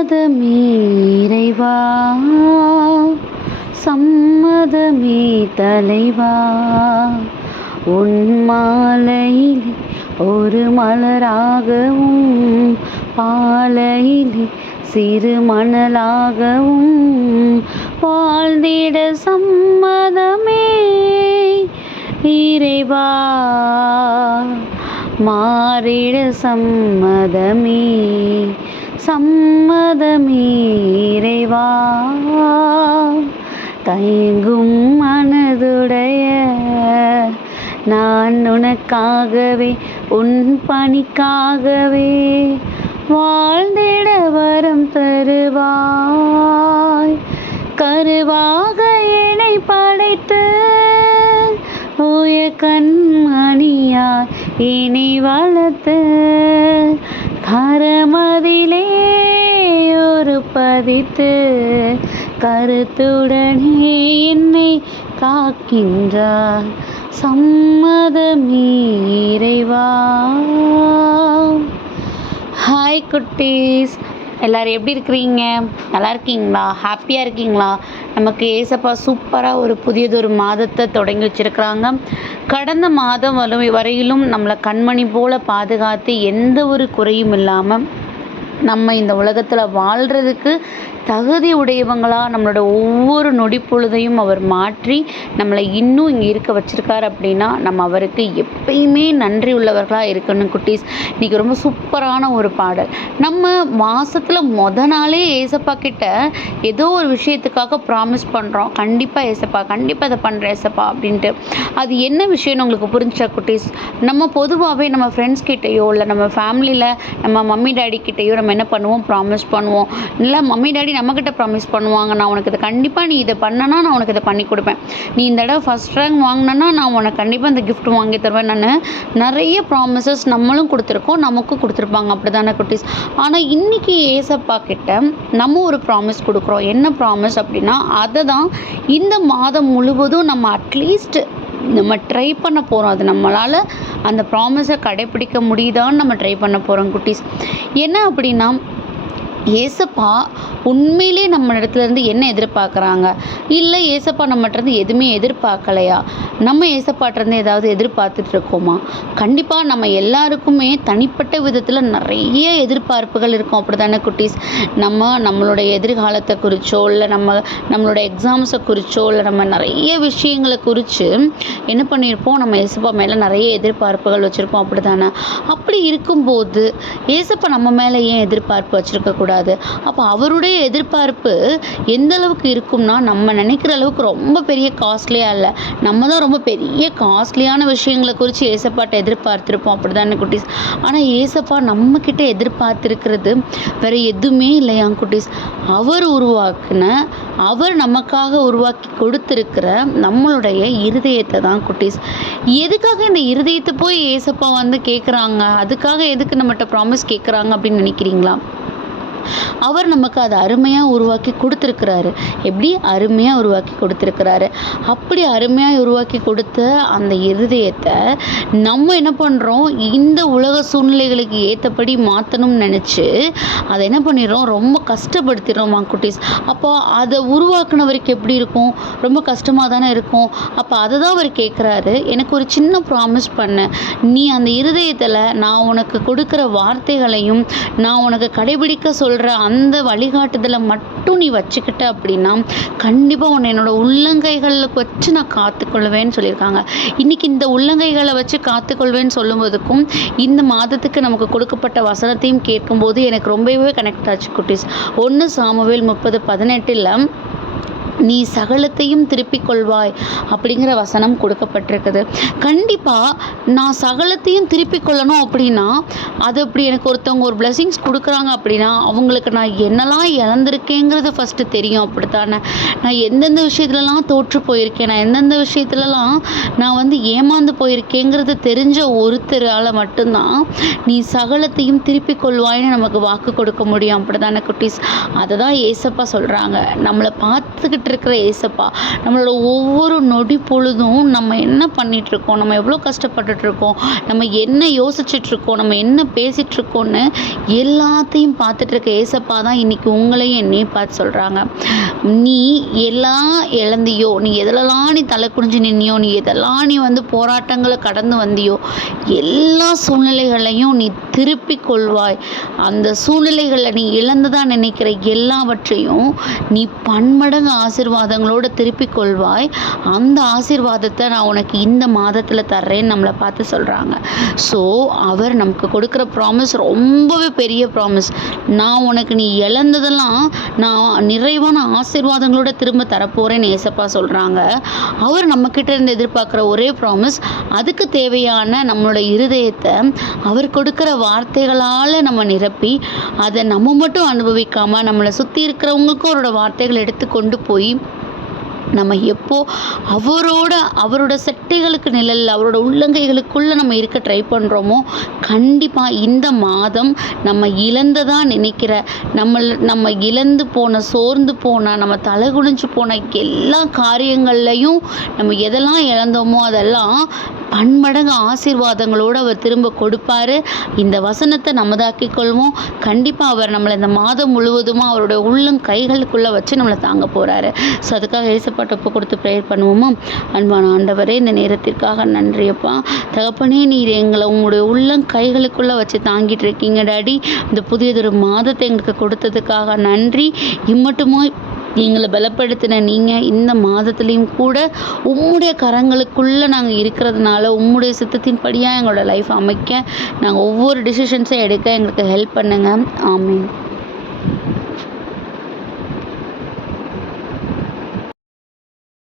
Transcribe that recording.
சம்மதமே இறைவா, சம்மதமே தலைவா, உன் மாலையிலே ஒரு மலராகவும் பாலையிலே சிறு மணலாகவும் வாழ்ந்திட சம்மதமே இறைவா, மாறிட சம்மதமே சம்மதமே இறைவா. தயங்கும் மனதுடைய நான் உனக்காகவே உன் பணிக்காகவே வாழ்ந்திட வரம் தருவாய். கருவாக என்னை படைத்து உய கண்மணியாய் என்னை வளர்த்து கரமதிலே ஒரு பதித்து கருத்துடனே என்னை காக்கின்றார். சம்மதமே இறைவா. ஹாய் குட்டீஸ், எல்லோரும் எப்படி இருக்கிறீங்க? நல்லா இருக்கீங்களா? ஹாப்பியாக இருக்கீங்களா? நமக்கு ஏசப்பா சூப்பராக ஒரு புதியதொரு மாதத்தை தொடங்கி வச்சுருக்கிறாங்க. கடந்த மாதம் வரையிலும் நம்மளை கண்மணி போல் பாதுகாத்து எந்த ஒரு குறையும் இல்லாமல் நம்ம இந்த உலகத்தில் வாழ்கிறதுக்கு தகுதி உடையவங்களாக நம்மளோட ஒவ்வொரு நொடி பொழுதையும் அவர் மாற்றி நம்மளை இன்னும் இங்கே இருக்க வச்சுருக்காரு. அப்படின்னா நம்ம அவருக்கு எப்பயுமே நன்றி உள்ளவர்களாக இருக்கணும். குட்டீஸ், இன்றைக்கி ரொம்ப சூப்பரான ஒரு பாடல். நம்ம மாதத்தில் நாளே ஏசப்பா கிட்ட ஏதோ ஒரு விஷயத்துக்காக ப்ராமிஸ் பண்ணுறோம். கண்டிப்பாக ஏசப்பா, கண்டிப்பாக இதை பண்ணுறேன் ஏசப்பா அப்படின்ட்டு. அது என்ன விஷயம்னு உங்களுக்கு புரிஞ்சா குட்டீஸ்? நம்ம பொதுவாகவே நம்ம ஃப்ரெண்ட்ஸ் கிட்டேயோ இல்லை நம்ம ஃபேமிலியில் நம்ம மம்மி டேடி கிட்டேயோ நம்ம என்ன பண்ணுவோம்? ப்ராமிஸ் பண்ணுவோம். இல்லை மம்மி டேடி நம்மக்கிட்ட ப்ராமிஸ் பண்ணுவாங்க, நான் உனக்கு இதை கண்டிப்பாக நீ இதை பண்ணனா நான் உனக்கு இதை பண்ணி கொடுப்பேன், நீ இந்த தடவை ஃபஸ்ட் ரேங்க் வாங்கினா நான் உனக்கு கண்டிப்பாக இந்த கிஃப்ட் வாங்கி தருவேன். நான் நிறைய ப்ராமிசஸ் நம்மளும் கொடுத்துருக்கோம், நமக்கும் கொடுத்துருப்பாங்க. அப்படி தானே குட்டீஸ்? ஆனால் இன்றைக்கி ஏசப்பா கிட்ட நம்ம ஒரு ப்ராமிஸ் கொடுக்குறோம். என்ன ப்ராமிஸ் அப்படின்னா, அதை தான் இந்த மாதம் முழுவதும் நம்ம அட்லீஸ்ட் நம்ம ட்ரை பண்ண போகிறோம். அது நம்மளால் அந்த ப்ராமிஸை கடைப்பிடிக்க முடியுதான்னு நம்ம ட்ரை பண்ண போகிறோம் குட்டீஸ். என்ன அப்படின்னா, ஏசப்பா உண்மையிலே நம்ம இடத்துலேருந்து என்ன எதிர்பார்க்குறாங்க? இல்லை ஏசப்பா நம்மகிட்டருந்து எதுவுமே எதிர்பார்க்கலையா? நம்ம ஏசப்பாட்டிருந்து ஏதாவது எதிர்பார்த்துட்டு இருக்கோமா? கண்டிப்பாக நம்ம எல்லாருக்குமே தனிப்பட்ட விதத்தில் நிறைய எதிர்பார்ப்புகள் இருக்கும். அப்படி தானே குட்டீஸ்? நம்மளுடைய எதிர்காலத்தை குறித்தோ இல்லை நம்மளோட எக்ஸாம்ஸை குறித்தோ இல்லை நம்ம நிறைய விஷயங்களை குறித்து என்ன பண்ணியிருப்போம்? நம்ம ஏசப்பா மேலே நிறைய எதிர்பார்ப்புகள் வச்சுருப்போம். அப்படி தானே? அப்படி இருக்கும்போது ஏசப்பா நம்ம மேலே ஏன் எதிர்பார்ப்பு வச்சுருக்கக்கூடாது? அப்போ அவருடைய எதிர்பார்ப்பு எந்த அளவுக்கு இருக்கும்னா, நம்ம நினைக்கிற அளவுக்கு ரொம்ப பெரிய காஸ்ட்லியாக இல்லை. நம்ம தான் ரொம்ப பெரிய காஸ்ட்லியான விஷயங்களை குறித்து ஏசப்பாட்ட எதிர்பார்த்துருப்போம். அப்படி தானே குட்டீஸ்? ஆனால் ஏசப்பா நம்மக்கிட்ட எதிர்பார்த்துருக்கிறது வேறு எதுவுமே இல்லையா குட்டீஸ்? அவர் நமக்காக உருவாக்கி கொடுத்துருக்கிற நம்மளுடைய இருதயத்தை தான் குட்டீஸ். எதுக்காக இந்த இருதயத்தை போய் ஏசப்பா கேட்குறாங்க? அதுக்காக எதுக்கு நம்மகிட்ட ப்ராமிஸ் கேட்குறாங்க அப்படின்னு நினைக்கிறீங்களா? அவர் நமக்கு அதை அருமையாக உருவாக்கி கொடுத்துருக்கிறாரு. எப்படி அருமையாக உருவாக்கி கொடுத்துருக்கிறாரு? அப்படி அருமையாக உருவாக்கி கொடுத்த அந்த இருதயத்தை நம்ம என்ன பண்ணுறோம்? இந்த உலக சூழ்நிலைகளுக்கு ஏற்றபடி மாற்றணும்னு நினச்சி அதை என்ன பண்ணிடுறோம்? ரொம்ப கஷ்டப்படுத்திடுறோம் குட்டீஸ். அப்போ அதை உருவாக்குனவருக்கு எப்படி இருக்கும்? ரொம்ப கஷ்டமாக தானே இருக்கும். அப்போ அதை தான் அவர் கேட்குறாரு, எனக்கு ஒரு சின்ன ப்ராமிஸ் பண்ணு. நீ அந்த இருதயத்தில் நான் உனக்கு கொடுக்குற வார்த்தைகளையும் நான் உனக்கு கடைபிடிக்க சொல்கிற அந்த வழிகாட்டுதலை மட்டும் நீ வச்சுக்கிட்ட அப்படின்னா கண்டிப்பாக உன்னை என்னோட உள்ளங்கைகளில் வச்சு நான் காத்துக்கொள்வேன்னு சொல்லியிருக்காங்க. இன்றைக்கி இந்த உள்ளங்கைகளை வச்சு காத்துக்கொள்வேன்னு சொல்லும்போதுக்கும் இந்த மாதத்துக்கு நமக்கு கொடுக்கப்பட்ட வசனத்தையும் கேட்கும்போது எனக்கு ரொம்பவே கனெக்ட் ஆச்சு குட்டீஸ். 1 சாமுவேல் 30:18 நீ சகலத்தையும் திருப்பிக் கொள்வாய் அப்படிங்கிற வசனம் கொடுக்கப்பட்டிருக்குது. கண்டிப்பாக நான் சகலத்தையும் திருப்பிக் கொள்ளணும் அப்படின்னா, அது அப்படி எனக்கு ஒருத்தவங்க ஒரு பிளெஸிங்ஸ் கொடுக்குறாங்க அப்படின்னா அவங்களுக்கு நான் என்னெல்லாம் இழந்திருக்கேங்கிறது ஃபஸ்ட்டு தெரியும். அப்படித்தானே? நான் எந்தெந்த விஷயத்துலலாம் தோற்று போயிருக்கேன், நான் எந்தெந்த விஷயத்துலலாம் நான் ஏமாந்து போயிருக்கேங்கிறது தெரிஞ்ச ஒருத்தரால் மட்டும்தான் நீ சகலத்தையும் திருப்பிக் கொள்வாய்னு நமக்கு வாக்கு கொடுக்க முடியும். அப்படி தானே குட்டீஸ்? அதை தான் ஏசப்பா சொல்கிறாங்க. நம்மளை பார்த்துக்கிட்டு இருக்கிற ஏசப்பா நம்மளோட ஒவ்வொரு நொடி பொழுதும் நம்ம என்ன பண்ணிகிட்ருக்கோம், நம்ம எவ்வளோ கஷ்டப்பட்டுட்ருக்கோம், நம்ம என்ன யோசிச்சுட்ருக்கோம், நம்ம என்ன பேசிகிட்ருக்கோன்னு எல்லாத்தையும் பார்த்துட்ருக்க ஏசப்பா தான் இன்றைக்கி உங்களையும் என்னையும் பார்த்து சொல்கிறாங்க. நீ எல்லாம் இழந்தியோ, நீ எதிலெல்லாம் நீ தலை குனிஞ்சு நின்னியோ, நீ எதெல்லாம் நீ போராட்டங்களை கடந்து வந்தியோ, எல்லா சூழ்நிலைகளையும் நீ திருப்பி கொள்வாய். அந்த சூழ்நிலைகளில் நீ இழந்ததா நினைக்கிற எல்லாவற்றையும் நீ பன்மடங்கு ஆசீர்வாதங்களோடு திருப்பி கொள்வாய். அந்த ஆசீர்வாதத்தை நான் உனக்கு இந்த மாதத்தில் தர்றேன்னு நம்மளை பார்த்து சொல்கிறாங்க. ஸோ அவர் நமக்கு கொடுக்குற ப்ராமிஸ் ரொம்பவே பெரிய ப்ராமிஸ். நான் உனக்கு நீ இழந்ததெல்லாம் நான் நிறைவான ஆசீர்வாதங்களோட திரும்ப தரப்போகிறேன்னு ஏசப்பா சொல்கிறாங்க. அவர் நம்மக்கிட்ட இருந்து எதிர்பார்க்குற ஒரே ப்ராமிஸ், அதுக்கு தேவையான நம்மளோட இருதயத்தை அவர் கொடுக்குற வார்த்தைகளால் நம்ம நிரப்பி அதை நம்ம மட்டும் அனுபவிக்காமல் நம்மளை சுற்றி இருக்கிறவங்களுக்கும் அவரோட வார்த்தைகள் எடுத்து கொண்டு போய் நம்ம எப்போ அவரோட செட்டைகளுக்கு நிழலில் அவரோட உள்ளங்கைகளுக்குள்ளே நம்ம இருக்க ட்ரை பண்ணுறோமோ, கண்டிப்பாக இந்த மாதம் நம்ம இழந்ததாக நினைக்கிற நம்ம இழந்து போன, சோர்ந்து போன, நம்ம தலை குனிஞ்சு போன எல்லா காரியங்கள்லையும் நம்ம எதெல்லாம் இழந்தோமோ அதெல்லாம் பன்மடங்கு ஆசீர்வாதங்களோடு அவர் திரும்ப கொடுப்பாரு. இந்த வசனத்தை நமதாக்கிக் கொள்வோம். கண்டிப்பாக அவர் நம்மளை இந்த மாதம் முழுவதுமாக அவருடைய உள்ளங்கைகளுக்குள்ளே வச்சு நம்மளை தாங்க போகிறாரு. ஸோ அதுக்காக ஏசப்பாட்ட ஒப்பு கொடுத்து ப்ரேயர் பண்ணுவோமா? அன்பான ஆண்டவரே, இந்த நேரத்திற்காக நன்றியப்பா. தகப்பனே, நீர் எங்களை உங்களுடைய உள்ளங்கைகளுக்குள்ளே வச்சு தாங்கிட்டு இருக்கீங்க டாடி. இந்த புதியதொரு மாதத்தை எங்களுக்கு கொடுத்ததுக்காக நன்றி. இம்மட்டுமா எங்களை பலப்படுத்தின நீங்கள் இந்த மாதத்துலேயும் கூட உம்முடைய கரங்களுக்குள்ளே நாங்கள் இருக்கிறதுனால உம்முடைய சித்தத்தின் படியாக எங்களோட லைஃப் அமைக்க நாங்கள் ஒவ்வொரு டிசிஷன்ஸை எடுக்க எங்களுக்கு ஹெல்ப் பண்ணுங்கள். ஆமீன்.